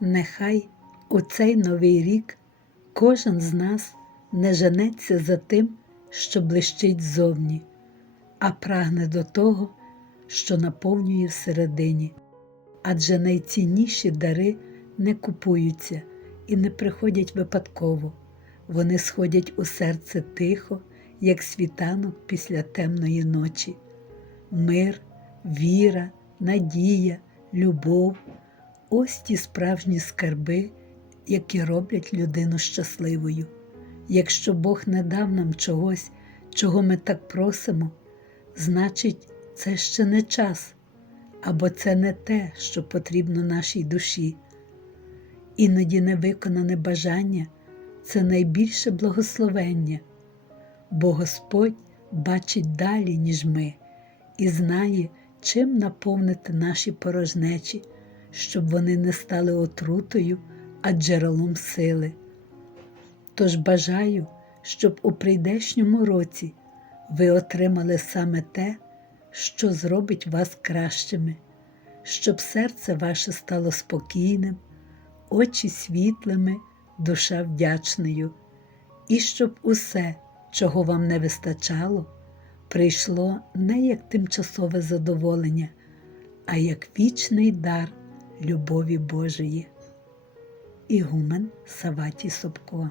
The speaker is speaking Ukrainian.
Нехай у цей новий рік кожен з нас не женеться за тим, що блищить ззовні, а прагне до того, що наповнює всередині. Адже найцінніші дари не купуються і не приходять випадково. Вони сходять у серце тихо, як світанок після темної ночі. Мир, віра, надія, любов ось ті справжні скарби, які роблять людину щасливою. Якщо Бог не дав нам чогось, чого ми так просимо, значить, це ще не час, або це не те, що потрібно нашій душі. Іноді невиконане бажання це найбільше благословення, бо Господь бачить далі, ніж ми, і знає, чим наповнити наші порожнечі, щоб вони не стали отрутою, а джерелом сили. Тож бажаю, щоб у прийдешньому році ви отримали саме те, що зробить вас кращими, щоб серце ваше стало спокійним, очі світлими, душа вдячною, і щоб усе, чого вам не вистачало, прийшло не як тимчасове задоволення, а як вічний дар любові Божої. Ігумен Саватій Собко